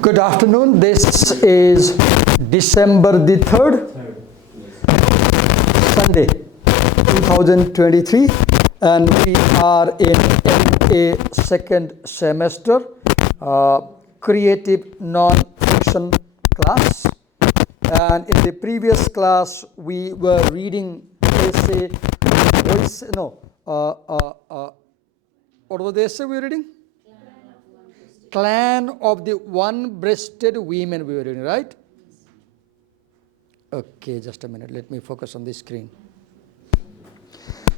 Good afternoon. This is December the 3rd, Sunday, 2023, and we are in MA second semester, creative non-fiction class. And in the previous class, we were reading essay. What was the essay we were reading? Clan of the One-Breasted Women we were reading, right? Okay, just a minute. Let me focus on the screen.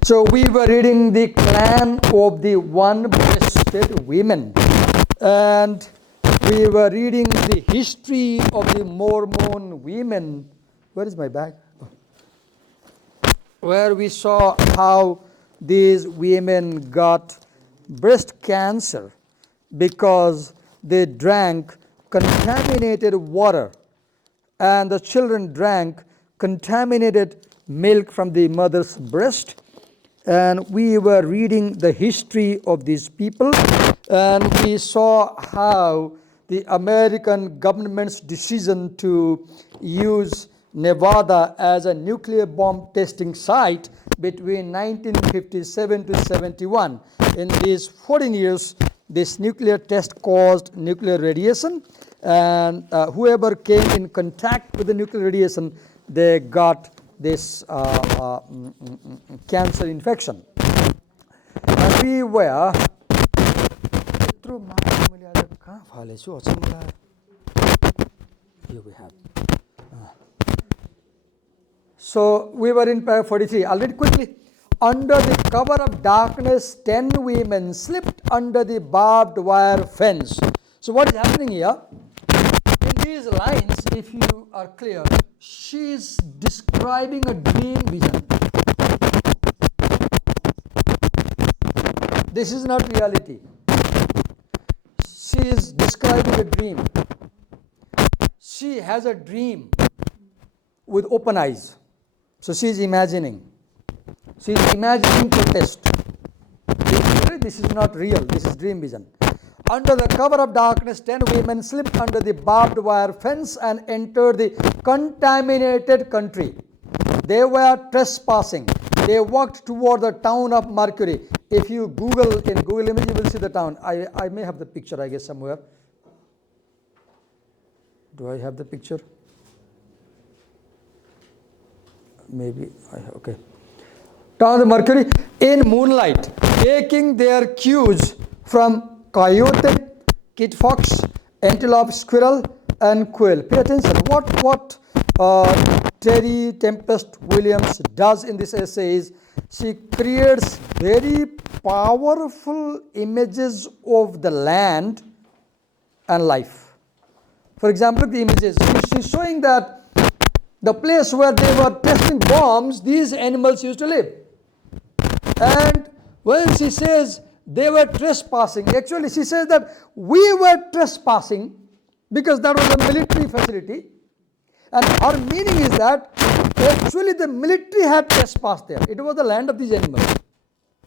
So we were reading the Clan of the One-Breasted Women. And we were reading the history of the Mormon women. Where is my bag? Where we saw how these women got breast cancer because they drank contaminated water, and the children drank contaminated milk from the mother's breast. And we were reading the history of these people, and we saw how the American government's decision to use Nevada as a nuclear bomb testing site between 1957 to 71. In these 14 years, this nuclear test caused nuclear radiation, and whoever came in contact with the nuclear radiation, they got this cancer infection. And we were here we have. So we were in paragraph 43. I'll read quickly. Under the cover of darkness, 10 women slipped under the barbed wire fence. So what is happening here? In these lines, if you are clear, she is describing a dream vision. This is not reality. She is describing a dream. She has a dream with open eyes. So she is imagining. She is imagining protest. This is not real. This is dream vision. Under the cover of darkness, 10 women slipped under the barbed wire fence and entered the contaminated country. They were trespassing. They walked toward the town of Mercury. If you Google, in Google Image, you will see the town. I may have the picture, I guess, somewhere. Do I have the picture? Maybe I have, okay. Town of Mercury, in moonlight, taking their cues from coyote, kit fox, antelope, squirrel, and quail. Pay attention. What Terry Tempest Williams does in this essay is she creates very powerful images of the land and life. For example, the images. She's showing that the place where they were testing bombs, these animals used to live. And when she says they were trespassing, actually she says that we were trespassing because that was a military facility. And her meaning is that actually the military had trespassed there. It was the land of these animals.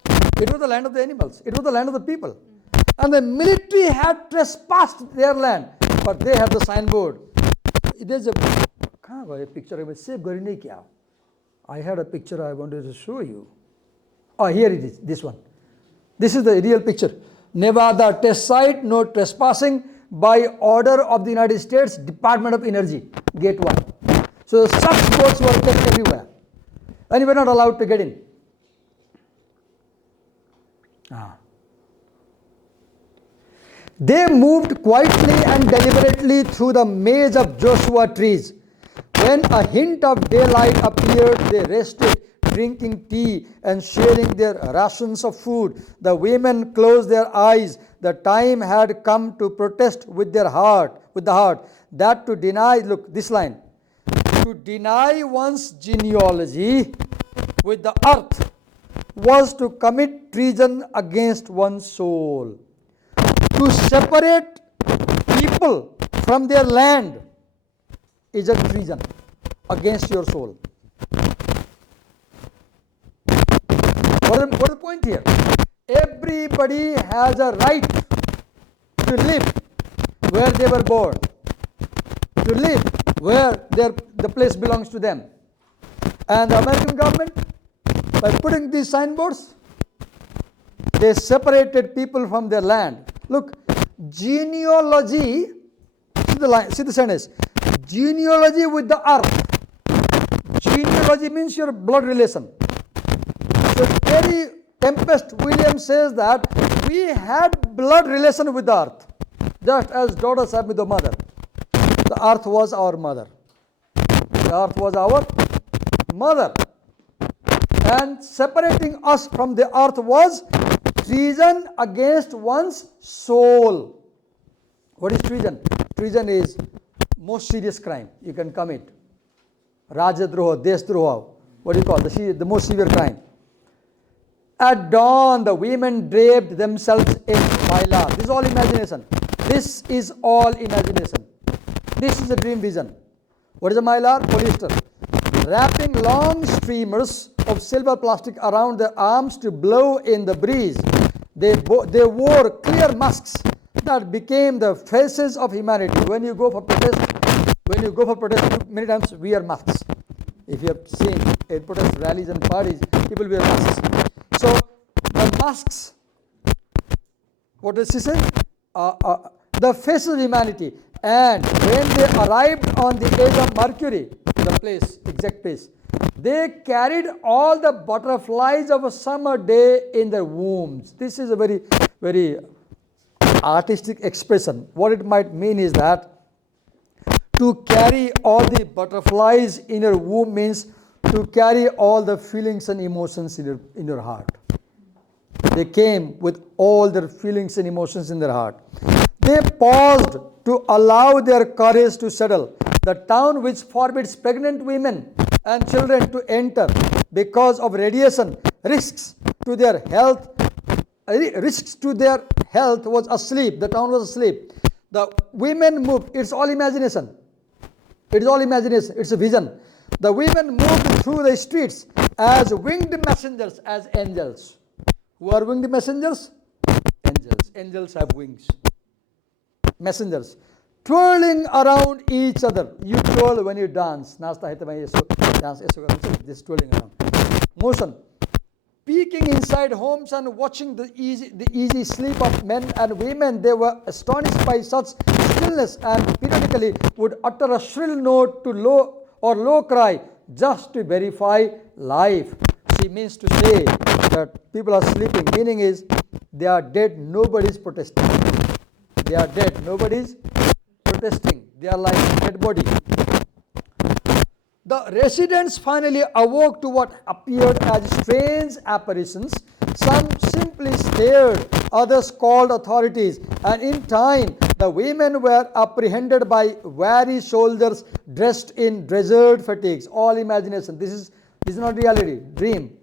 It was the land of the animals. It was the land of the people. And the military had trespassed their land. But they had the signboard. There's a picture. I had a picture I wanted to show you. Oh, here it is, this one. This is the real picture. Nevada test site, no trespassing by order of the United States Department of Energy, Gate 1. So such boats were kept everywhere. And you were not allowed to get in. They moved quietly and deliberately through the maze of Joshua trees. When a hint of daylight appeared, they rested, drinking tea and sharing their rations of food. The women closed their eyes. The time had come to protest with the heart. That to deny, look, this line, to deny one's genealogy with the earth was to commit treason against one's soul. To separate people from their land is a treason against your soul. What is the point here? Everybody has a right to live where they were born, to live where the place belongs to them. And the American government, by putting these signboards, they separated people from their land. Look, genealogy, see the sentence, genealogy with the earth. Genealogy means your blood relation. So Terry Tempest Williams says that we had blood relation with the earth, just as daughters have with the mother. The earth was our mother. The earth was our mother. And separating us from the earth was treason against one's soul. What is treason? Treason is most serious crime you can commit. Rajadroha, Deshdroha, what do you call the most severe crime. At dawn, the women draped themselves in mylar. This is all imagination. This is all imagination. This is a dream vision. What is a mylar? Polyester. Wrapping long streamers of silver plastic around their arms to blow in the breeze. They wore clear masks that became the faces of humanity. When you go for protest, many times wear masks. If you have seen in protest rallies and parties, people wear masks. So the masks, what does he say? The faces of humanity. And when they arrived on the edge of Mercury, the place, exact place, they carried all the butterflies of a summer day in their wombs. This is a very, very artistic expression. What it might mean is that to carry all the butterflies in your womb means to carry all the feelings and emotions in your heart. They came with all their feelings and emotions in their heart. They paused to allow their courage to settle. The town which forbids pregnant women and children to enter because of radiation risks to their health was asleep. The town was asleep. The women moved. It's all imagination. It is all imagination. It's a vision. The women moved through the streets as winged messengers, as angels. Who are winged messengers? Angels. Angels have wings. Messengers. Twirling around each other. You twirl when you dance. Just twirling around. Motion. Peeking inside homes and watching the easy sleep of men and women, they were astonished by such stillness and periodically would utter a shrill note to low cry just to verify life. She means to say that people are sleeping, meaning is they are dead, nobody is protesting. They are dead, nobody is protesting. They are like dead body. The residents finally awoke to what appeared as strange apparitions. Some simply stared, others called authorities, and in time the women were apprehended by wary soldiers dressed in desert fatigues. All imagination. This is not reality. Dream.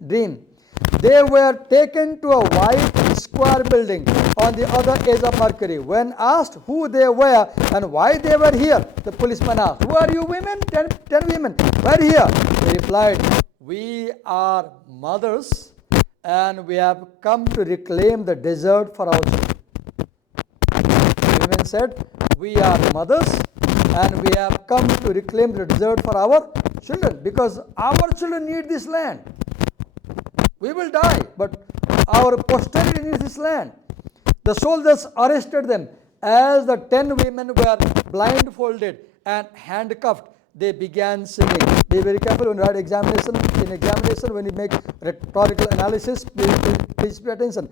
They were taken to a white square building on the other edge of Mercury. When asked who they were and why they were here, the policeman asked, "Who are you women?" 10 women. "Why here?" They replied, "We are mothers and we have come to reclaim the desert for our children." The women said, "We are mothers and we have come to reclaim the desert for our children because our children need this land. We will die, but our posterity needs this land." The soldiers arrested them. As the 10 women were blindfolded and handcuffed, they began singing. Be very careful when you write examination. In examination, when you make rhetorical analysis, please pay attention.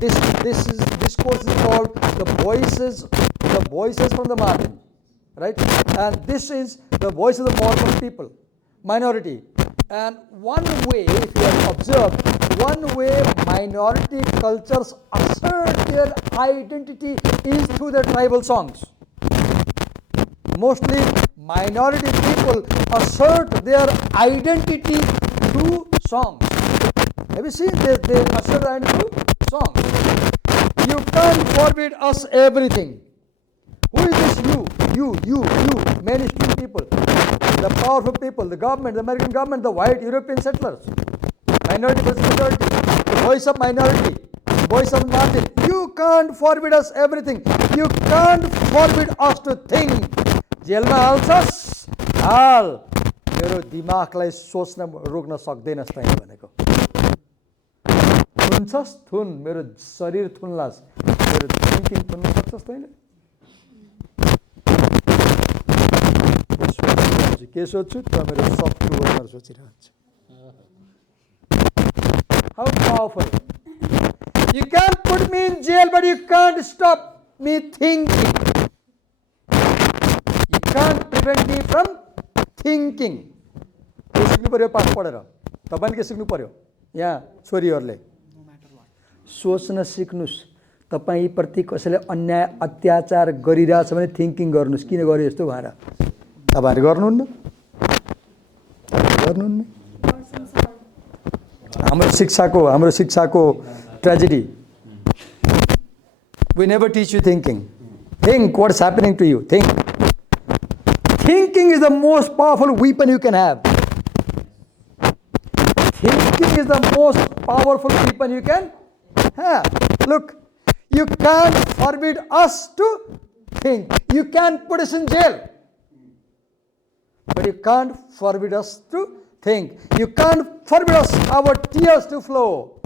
This course is called the voices from the margin, right? And this is the voices of Mormon people, minority. And one way, if you have observed, one way minority cultures assert their identity is through their tribal songs. Mostly minority people assert their identity through songs. Have you seen this? They assert their identity through songs. You can't forbid us everything. Who is this you, mainstream people, the powerful people, the government, the American government, the white European settlers, minority versus majority, the voice of minority, voice of margin. You can't forbid us everything. You can't forbid us to think. जेलमा हाल्छस् हाल, मेरो दिमागलाई सोच्न रोक्न सक्दैनस् तैँले भनेको. थुन्छस् थुन, मेरो शरीर थुन्लास्, मेरो thinking थुन्न सक्छस् तैँले? के सोच्छु त मेरो शत्रु भनेर सोचिरहन्छु. How powerful. You can't put me in jail, but you can't stop me thinking. You can't prevent me from thinking. के सिक्नु पर्यो पाठ पढेर? तपाईले के सिक्नु पर्यो? यहाँ छोरीहरुले सोच्न सिक्नुस्. तपाई प्रति कसैले अन्याय अत्याचार गरिरहेछ भने थिंकिङ गर्नुस्. किन गरे यस्तो भएर? तपाईहरु गर्नुहुन्न? गर्नुहुन्न? हाम्रो शिक्षाको tragedy. We never teach you thinking. Think what's happening to you. Think. Thinking is the most powerful weapon you can have. Thinking is the most powerful weapon you can have. Look, you can't forbid us to think. You can't put us in jail. But you can't forbid us to think. You can't forbid us our tears to flow.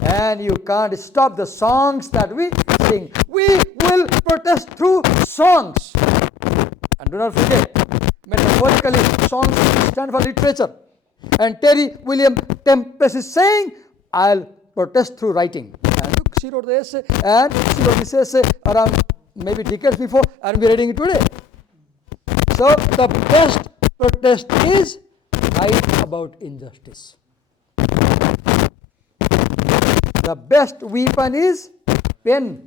And you can't stop the songs that we sing. We will protest through songs. And do not forget, metaphorically, songs stand for literature. And Terry William Tempest is saying, I'll protest through writing. And look, she wrote the essay, and she wrote this essay around maybe decades before, and we're reading it today. So the best protest is write about injustice. The best weapon is pen.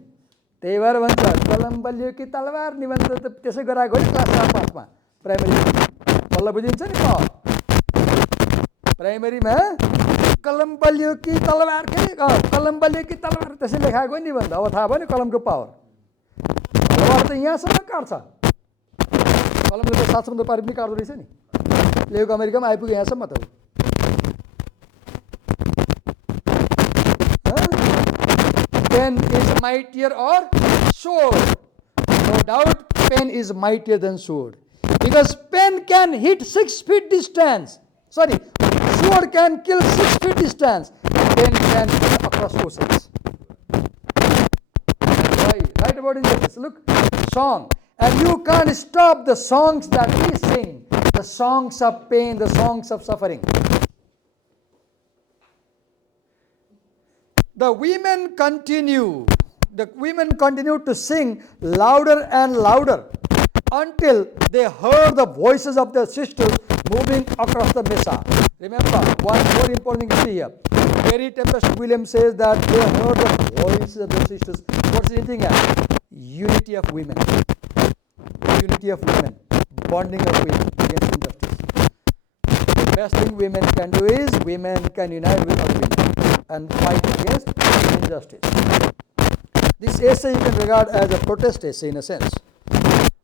त्यही भएर भन्छ कलम बलियो कि तलवार निबन्ध त त्यसै गराएको हो नि क्लास 4-5 मा प्राइमरी बल्ल बुझिन्छ नि म प्राइमरीमा कलम बलियो कि तलवार के कलम बलियो कि तलवार त्यसै लेखाएको नि निबन्ध अब थाहा भयो नि कलमको पावर तलवार त यहाँसम्म काट्छ कलमले त 7 समुद्र पारि पनि काट्दो रहेछ नि लेखको अमेरिकामा आइपुग्यो यहाँसम्म त pen is mightier or sword. No doubt pen is mightier than sword. Because pen can hit 6 feet distance. Sorry, sword can kill 6 feet distance. Pen can kill across oceans. Right about injustice. Look, song. And you can't stop the songs that we sing. The songs of pain, the songs of suffering. The women continue to sing louder and louder until they heard the voices of their sisters moving across the mesa. Remember, one more important thing to see here. Terry Tempest Williams says that they heard the voices of their sisters. What's the thing here? Unity of women. Unity of women. Bonding of women against injustice. The best thing women can do is women can unite with other women and fight against injustice. This essay you can regard as a protest essay in a sense.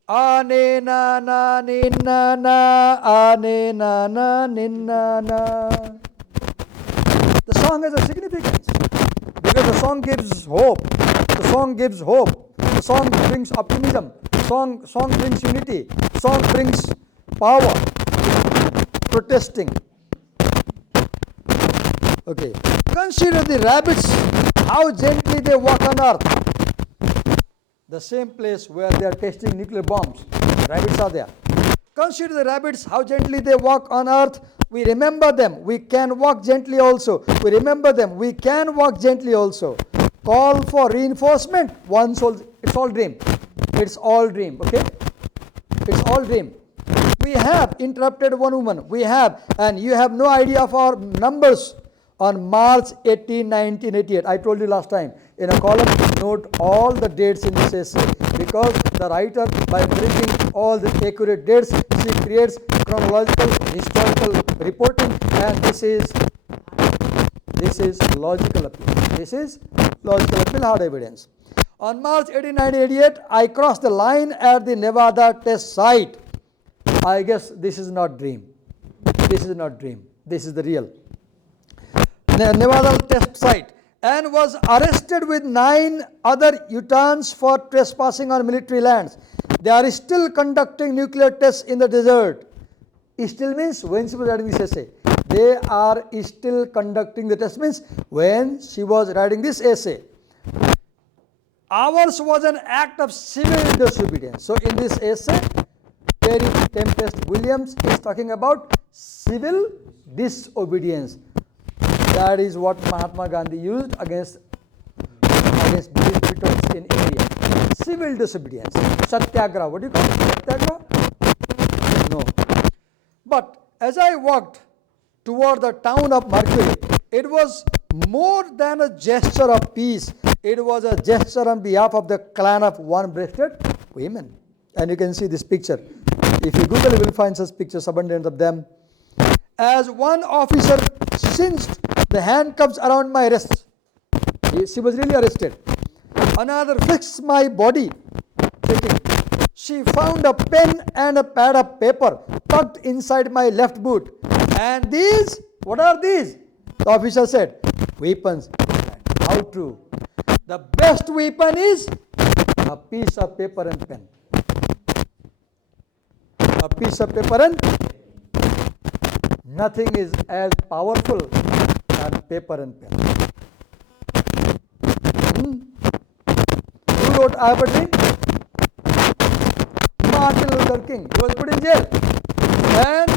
Ane na na ninna na, ane na na ninna na. The song has a significance because the song gives hope. The song gives hope. The song brings optimism. Song brings unity. Song brings power. Protesting. Okay. Consider the rabbits, how gently they walk on earth. The same place where they are testing nuclear bombs. Rabbits are there. Consider the rabbits, how gently they walk on earth. We remember them. We can walk gently also. We remember them. We can walk gently also. Call for reinforcement. It's all dream. It's all dream. Okay? It's all dream. We have interrupted one woman. We have, and you have no idea of our numbers. On March 18, 1988, I told you last time, in a column, note all the dates in this essay, because the writer, by bringing all the accurate dates, she creates chronological, historical reporting, and this is logical appeal. This is logical appeal, hard evidence. On March 18, 1988, I crossed the line at the Nevada test site. I guess this is not dream. This is not dream. This is the real. Nevada test site, and was arrested with 9 other Utahns for trespassing on military lands. They are still conducting nuclear tests in the desert. Still means when she was writing this essay. They are still conducting the test means when she was writing this essay. Ours was an act of civil disobedience. So in this essay, Terry Tempest Williams is talking about civil disobedience. That is what Mahatma Gandhi used against British Britons in India. Civil disobedience. Satyagraha. What do you call it? Satyagraha? No. But as I walked toward the town of Mercury, it was more than a gesture of peace. It was a gesture on behalf of the clan of one-breasted women. And you can see this picture. If you Google, you will find such pictures, abundant of them. As one officer cinched the handcuffs around my wrists, she was really arrested. Another fixed my body. She found a pen and a pad of paper tucked inside my left boot. And these, what are these? The officer said, weapons. How true. The best weapon is a piece of paper and pen. A piece of paper and nothing is as powerful as paper and pen. Who wrote I Have a Dream? Martin Luther King. He was put in jail. And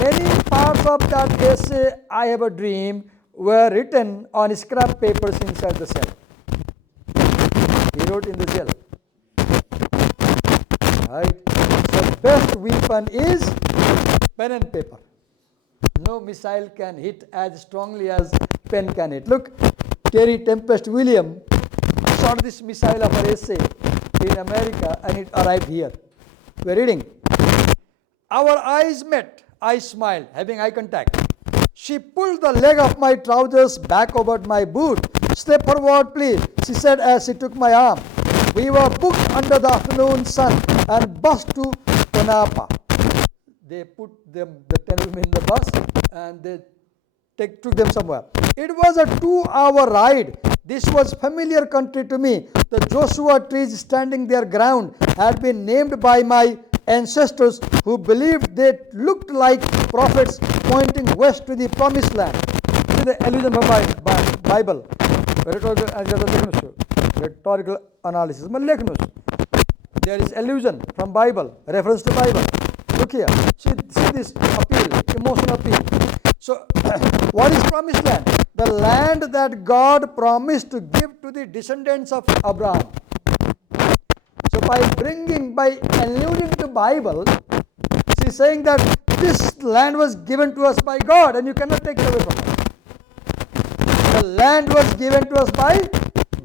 many parts of that essay, I Have a Dream, were written on scrap papers inside the cell. He wrote in the jail. Right? So best weapon is pen and paper. No missile can hit as strongly as pen can hit. Look, Terry Tempest Williams shot this missile of her essay in America and it arrived here. We are reading. Our eyes met. I smiled, having eye contact. She pulled the leg of my trousers back over my boot. Step forward, please, she said as she took my arm. We were booked under the afternoon sun and bused to Tonapa. They put the 10 women in the bus and they took them somewhere. It was a 2-hour ride. This was familiar country to me. The Joshua trees standing their ground had been named by my ancestors who believed they looked like prophets pointing west to the promised land. See the allusion from Bible. Rhetorical analysis. There is allusion from Bible, reference to Bible. Look here. See this appeal, emotional appeal. So, what is promised land? The land that God promised to give to the descendants of Abraham. So, by alluding to Bible, she is saying that this land was given to us by God and you cannot take it away from us. The land was given to us by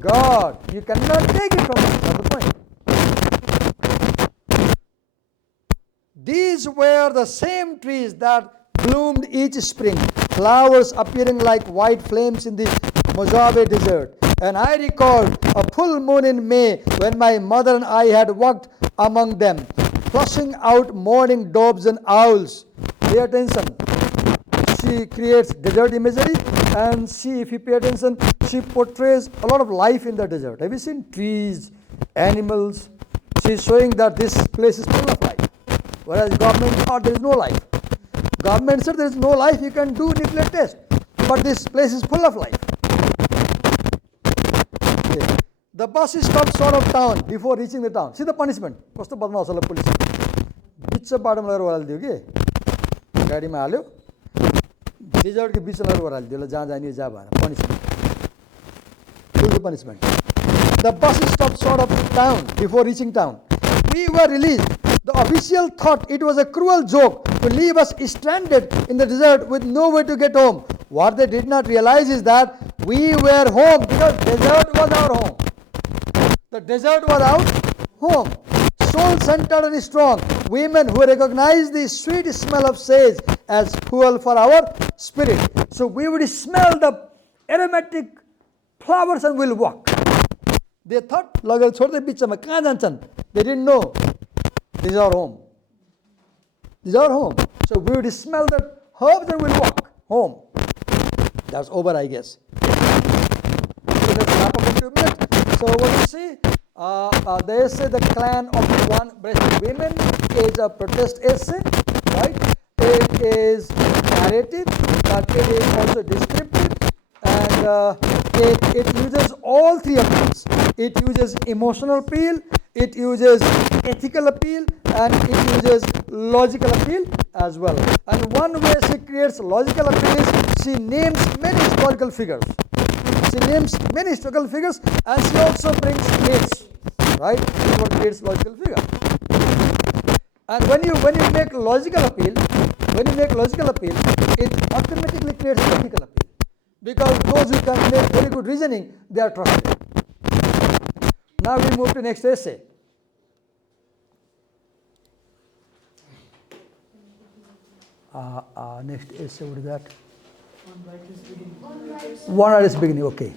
God. You cannot take it from us. That's the point. These were the same trees that bloomed each spring, flowers appearing like white flames in the Mojave desert. And I recalled a full moon in May when my mother and I had walked among them, flushing out mourning doves and owls. Pay attention. She creates desert imagery, and if you pay attention, she portrays a lot of life in the desert. Have you seen trees, animals? She is showing that this place is full of life. Whereas government thought there is no life. Government said there is no life, you can do nuclear test. But this place is full of life. Okay. The bus stopped short of town before reaching the town. See the punishment. Kosto badma asala police. Bicha badam lagar oraldiyo ke? Gadi ma halyo. Desert ke bicha lagar oraldiyo la jahan jani ja bhana. Punishment. Who is the punishment? The bus stopped short of town before reaching town. We were released. The official thought it was a cruel joke to leave us stranded in the desert with no way to get home. What they did not realize is that we were home because desert was our home. The desert was our home. Soul-centered and strong women who recognize the sweet smell of sage as fuel for our spirit. So we would smell the aromatic flowers and we'll walk. They thought, lagar chhod de bicha ma kahan janchan? They didn't know. This is our home. This is our home. So we would smell the herbs and we'll walk home. That's over, I guess. So what do you see? The essay, The Clan of the One-Breasted Women, is a protest essay, right? It is narrative, but it is also descriptive, and it uses all three appeals. It uses emotional appeal, it uses ethical appeal, and it uses logical appeal as well. And one way she creates logical appeal is she names many historical figures. She names many historical figures, and she also brings myths, right? That's what creates logical figure. And when you make logical appeal, it automatically creates ethical appeal, because those who can make very good reasoning, they are trusted. Now we move to next essay. Next essay, what is that? One right is beginning. Okay.